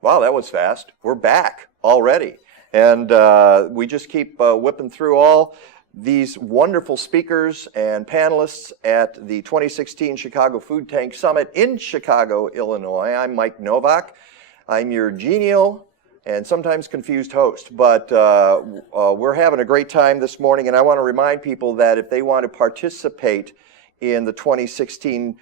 Wow, that was fast. We're back already. And we just keep whipping through all these wonderful speakers and panelists at the 2016 Chicago Food Tank Summit in Chicago, Illinois. I'm Mike Novak. I'm your genial and sometimes confused host, but we're having a great time this morning, and I want to remind people that if they want to participate in the 2016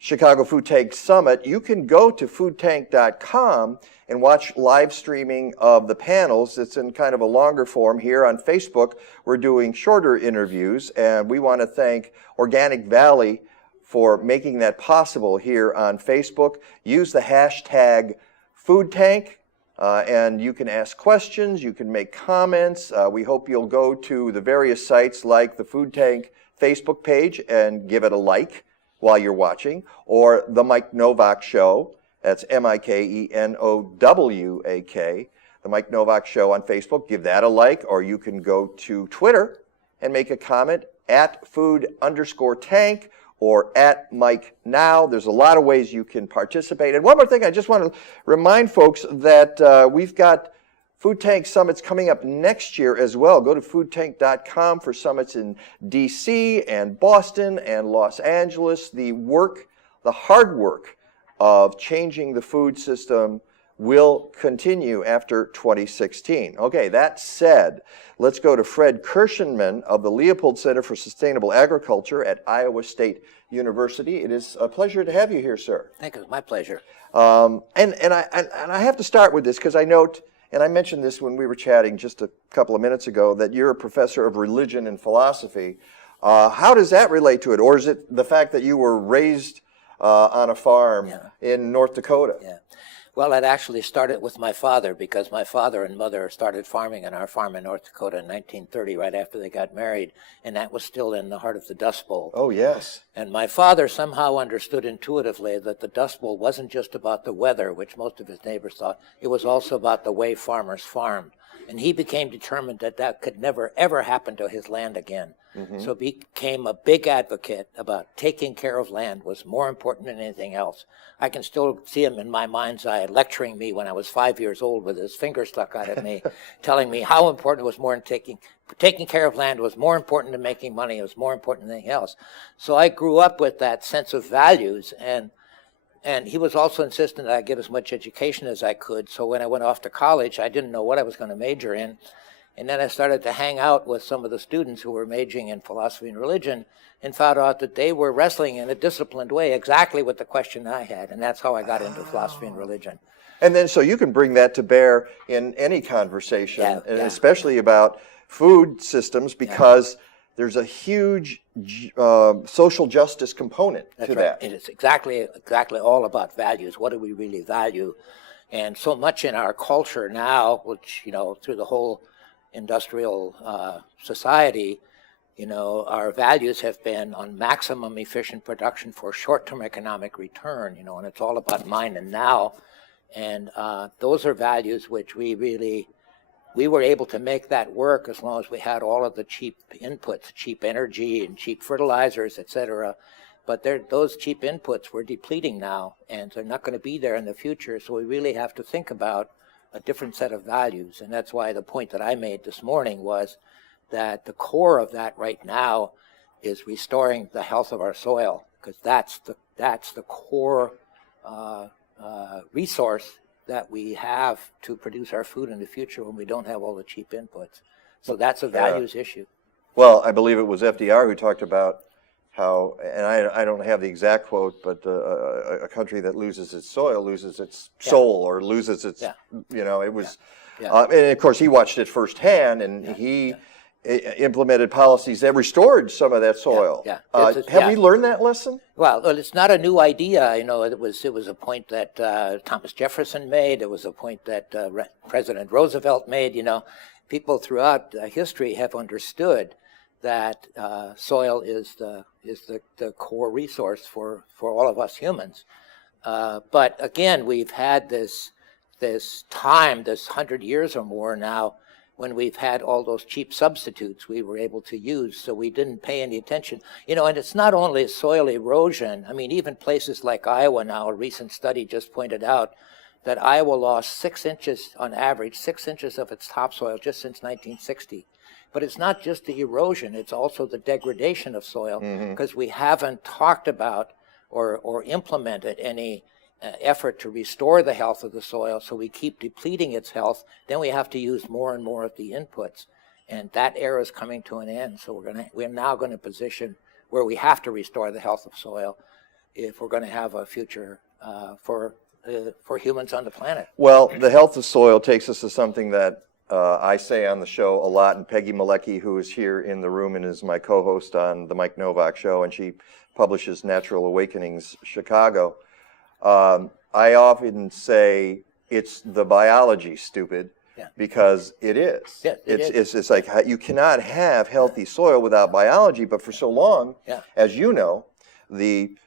Chicago Food Tank Summit, you can go to foodtank.com and watch live streaming of the panels. It's in kind of a longer form. Here on Facebook, we're doing shorter interviews, and we want to thank Organic Valley for making that possible here on Facebook. Use the hashtag FoodTank, and you can ask questions, you can make comments. We hope you'll go to the various sites like the Food Tank Facebook page and give it a like while you're watching, or The Mike Novak Show, that's M-I-K-E-N-O-W-A-K, The Mike Novak Show on Facebook, give that a like, or you can go to Twitter and make a comment at food_tank or at Mike Now. There's a lot of ways you can participate. And one more thing, I just want to remind folks that we've got Food Tank Summits coming up next year as well. Go to foodtank.com for summits in DC and Boston and Los Angeles. The hard work of changing the food system will continue after 2016. Okay, that said, let's go to Fred Kirschenmann of the Leopold Center for Sustainable Agriculture at Iowa State University. It is a pleasure to have you here, sir. Thank you. My pleasure. And I have to start with this because I note, and I mentioned this when we were chatting just a couple of minutes ago, that you're a professor of religion and philosophy. How does that relate to it? Or is it the fact that you were raised on a farm in North Dakota? Yeah. Well, it actually started with my father, because my father and mother started farming on our farm in North Dakota in 1930, right after they got married, and that was still in the heart of the Dust Bowl. Oh, yes. And my father somehow understood intuitively that the Dust Bowl wasn't just about the weather, which most of his neighbors thought. It was also about the way farmers farmed. And he became determined that that could never, ever happen to his land again. Mm-hmm. So he became a big advocate about taking care of land was more important than anything else. I can still see him in my mind's eye lecturing me when I was 5 years old with his finger stuck out at me, telling me how important it was more in taking care of land was more important than making money. It was more important than anything else. So I grew up with that sense of values, and he was also insistent that I get as much education as I could. So when I went off to college, I didn't know what I was going to major in. And then I started to hang out with some of the students who were majoring in philosophy and religion and found out that they were wrestling in a disciplined way exactly with the question I had. And that's how I got into philosophy and religion. And then so you can bring that to bear in any conversation, and especially about food systems, because there's a huge social justice component to that. And it's exactly all about values. What do we really value? And so much in our culture now, which, through the whole industrial society, our values have been on maximum efficient production for short-term economic return, and it's all about mine and now. And those are values which we were able to make that work as long as we had all of the cheap inputs, cheap energy and cheap fertilizers, etc. But those cheap inputs were depleting now, and they're not going to be there in the future. So we really have to think about a different set of values. And that's why the point that I made this morning was that the core of that right now is restoring the health of our soil, because that's the core resource that we have to produce our food in the future when we don't have all the cheap inputs. So that's a values issue. Well, I believe it was FDR who talked about how, and I don't have the exact quote, but a country that loses its soil loses its soul, or loses its, it was, and of course he watched it firsthand, and he implemented policies that restored some of that soil. Have we learned that lesson? Well, it's not a new idea. It was a point that Thomas Jefferson made. It was a point that President Roosevelt made. People throughout history have understood that soil is the core resource for all of us humans. But again, we've had this time, this 100 years or more now, when we've had all those cheap substitutes we were able to use, so we didn't pay any attention. And it's not only soil erosion. I mean, even places like Iowa now, a recent study just pointed out that Iowa lost 6 inches on average, 6 inches of its topsoil just since 1960. But it's not just the erosion, it's also the degradation of soil, because we haven't talked about or implemented any effort to restore the health of the soil, so we keep depleting its health. Then we have to use more and more of the inputs, and that era is coming to an end. So we're now going to position where we have to restore the health of soil if we're going to have a future for humans on the planet. Well, the health of soil takes us to something that I say on the show a lot, and Peggy Malecki, who is here in the room and is my co-host on the Mike Novak Show, and she publishes Natural Awakenings Chicago. I often say it's the biology, stupid, because it is. Yeah, it's like you cannot have healthy soil without biology, but for so long, as you know,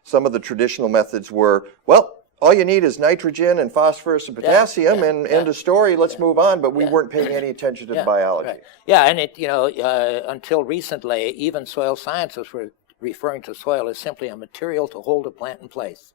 some of the traditional methods were, well, all you need is nitrogen and phosphorus and potassium, and end of story, let's move on, but we weren't paying any attention to the biology. Right. Yeah, and until recently, even soil scientists were referring to soil as simply a material to hold a plant in place.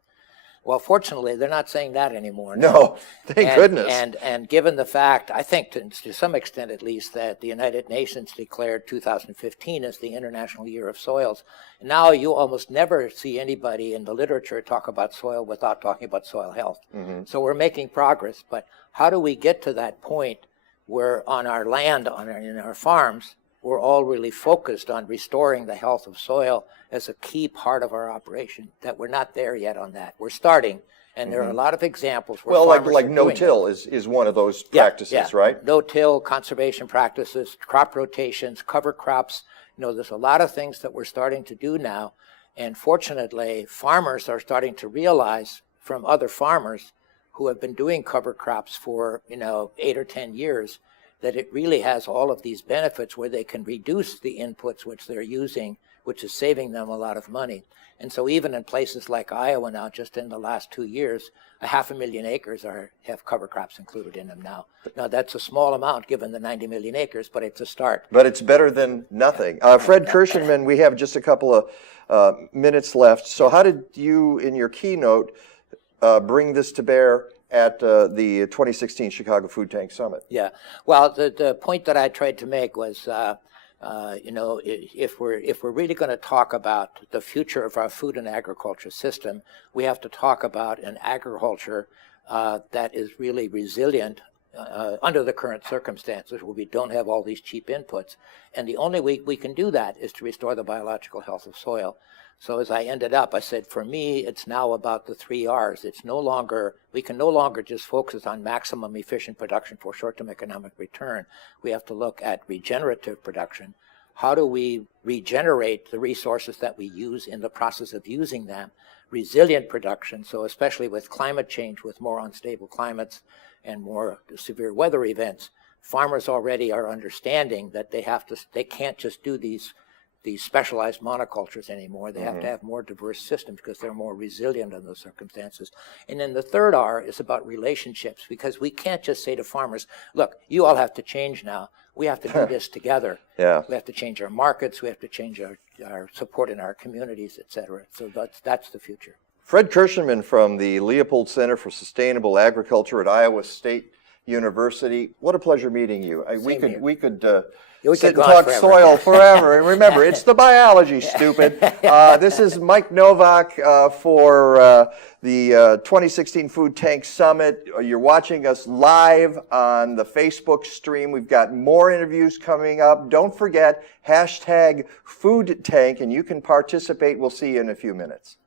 Well, fortunately, they're not saying that anymore. No, thank goodness. And given the fact, I think to some extent at least, that the United Nations declared 2015 as the International Year of Soils, now you almost never see anybody in the literature talk about soil without talking about soil health. So we're making progress, but how do we get to that point where on our land, in our farms, we're all really focused on restoring the health of soil as a key part of our operation? That we're not there yet on that. We're starting, and there are a lot of examples where farmers like are no-till is one of those practices, right? No-till, conservation practices, crop rotations, cover crops. There's a lot of things that we're starting to do now, and fortunately, farmers are starting to realize from other farmers who have been doing cover crops for 8 or 10 years that it really has all of these benefits where they can reduce the inputs which they're using, which is saving them a lot of money. And so even in places like Iowa now, just in the last 2 years, 500,000 acres have cover crops included in them now. Now that's a small amount given the 90 million acres, but it's a start. But it's better than nothing. Fred Kirschenmann, we have just a couple of minutes left. So how did you, in your keynote, bring this to bear at the 2016 Chicago Food Tank Summit? Yeah, well, the point that I tried to make was, if we're really going to talk about the future of our food and agriculture system, we have to talk about an agriculture that is really resilient under the current circumstances, where we don't have all these cheap inputs. And the only way we can do that is to restore the biological health of soil. So as I ended up, I said, for me, it's now about the 3 R's. We can no longer just focus on maximum efficient production for short-term economic return. We have to look at regenerative production. How do we regenerate the resources that we use in the process of using them? Resilient production, so especially with climate change, with more unstable climates and more severe weather events, farmers already are understanding that they can't just do these specialized monocultures anymore. They have to have more diverse systems because they're more resilient in those circumstances. And then the 3rd R is about relationships, because we can't just say to farmers, look, you all have to change now. We have to do this together. We have to change our markets. We have to change our support in our communities, et cetera. So that's the future. Fred Kirschenmann from the Leopold Center for Sustainable Agriculture at Iowa State University. What a pleasure meeting you. We could sit and talk soil forever. And remember, it's the biology, stupid. This is Mike Novak for the 2016 Food Tank Summit. You're watching us live on the Facebook stream. We've got more interviews coming up. Don't forget, #FoodTank, and you can participate. We'll see you in a few minutes.